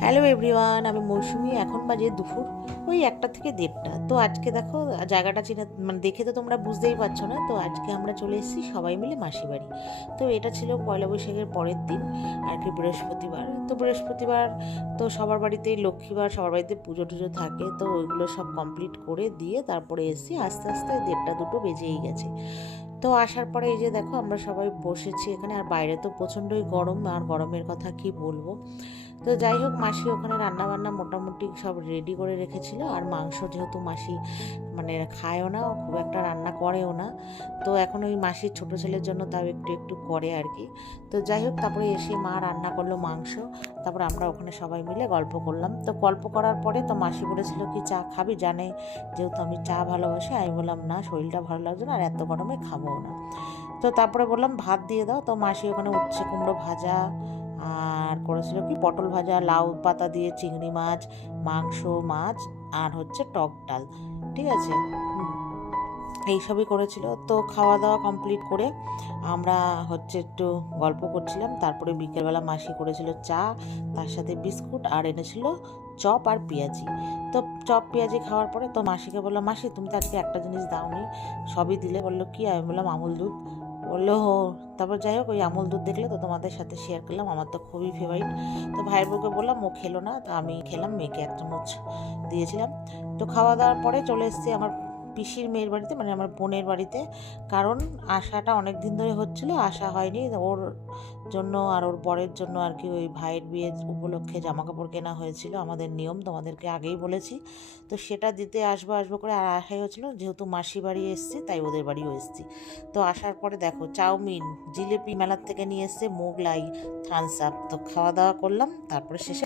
Hello everyone, আমি মৌসুমি। এখন বাজে দুপুর ওই 1টা থেকে 1:30। তো আজকে দেখো জায়গাটা চিনে মানে দেখে তো তোমরা বুঝতেই পারছো না। তো আজকে আমরা চলে এসেছি সবাই মিলে মাসি বাড়ি। তো এটা ছিল পয়লা বৈশাখের পরের দিন আর কি, বৃহস্পতিবার। তো বৃহস্পতিবার তো সবার বাড়িতেই লক্ষ্মীবার, সবার বাড়িতে পুজো টুজো থাকে। তো ওইগুলো সব কমপ্লিট করে দিয়ে তারপরে এসেছি। আস্তে আস্তে 1:30 2টো বেজেই গেছে। তো আসার পরে এই যে দেখো আমরা সবাই বসেছি এখানে, আর বাইরে তো প্রচণ্ডই গরম, আর গরমের কথা কি বলবো। তো যাই হোক, মাসি ওখানে রান্না বান্না মোটামুটি সব রেডি করে রেখেছিল। আর মাংস যেহেতু মাসি মানে খায়ও না, খুব একটা রান্না করেও না, তো এখন ওই মাসির ছোটো ছেলের জন্য তাও একটু একটু করে আর কি। তো যাই হোক, তারপরে এসে মা রান্না করলো মাংস। তারপরে আমরা ওখানে সবাই মিলে গল্প করলাম। তো গল্প করার পরে তো মাসি বলেছিল কি চা খাবি, জানে যেহেতু আমি চা ভালোবাসি। আমি বললাম না, শরীরটা ভালো লাগছে না, আর এত গরমে খাবো না। তো তারপরে বললাম ভাত দিয়ে দাও। তো মাসি ওখানে উচ্ছে কুমড়ো ভাজা আর করেছিল কি পটল ভাজা, লাউ পাতা দিয়ে চিংড়ি মাছ, মাংস, মাছ, আর হচ্ছে টক ডাল। ঠিক আছে, এইসবই করেছিল। তো খাওয়া দাওয়া কমপ্লিট করে আমরা হচ্ছে একটু গল্প করছিলাম। তারপরে বিকেলবেলা মাসি করেছিল চা, তার সাথে বিস্কুট, আর এনেছিল চপ আর পেঁয়াজি। তো চপ পেঁয়াজি খাওয়ার পরে তো মাসিকে বললাম, মাসি তুমি তো আজকে একটা জিনিস দাওনি, সবই দিলে। বললো কি? আমি বললাম আমুল দুধ। বললো হো। তারপর যাই হোক, ওই আমুল দুধ দেখলে তো তোমাদের সাথে শেয়ার করলাম, আমার তো খুবই ফেভারিট। তো ভাইয়ের বউকে বললাম, ও খেলো না, তো আমি খেলাম, মেয়েকে 1 চামচ দিয়েছিলাম। তো খাওয়া দাওয়ার পরে চলে এসেছি আমার পিসির মেয়ের বাড়িতে, মানে আমার বোনের বাড়িতে। কারণ আশাটা অনেক দিন ধরে হচ্ছিলো, আসা হয়নি। ওর জন্য আর ওর বরের জন্য আর কি, ওই ভাইয়ের বিয়ের উপলক্ষে জামা কাপড় কেনা হয়েছিল, আমাদের নিয়ম, তোমাদেরকে আগেই বলেছি। তো সেটা দিতে আসবো আসবো করে আর আশাই হচ্ছিলো, যেহেতু মাসি বাড়ি এসেছি তাই ওদের বাড়িও এসেছি। তো আসার পরে দেখো চাউমিন, জিলিপি মেলার থেকে নিয়ে এসছে, মোগলাই, থামস আপ। তো খাওয়া দাওয়া করলাম, তারপরে শেষে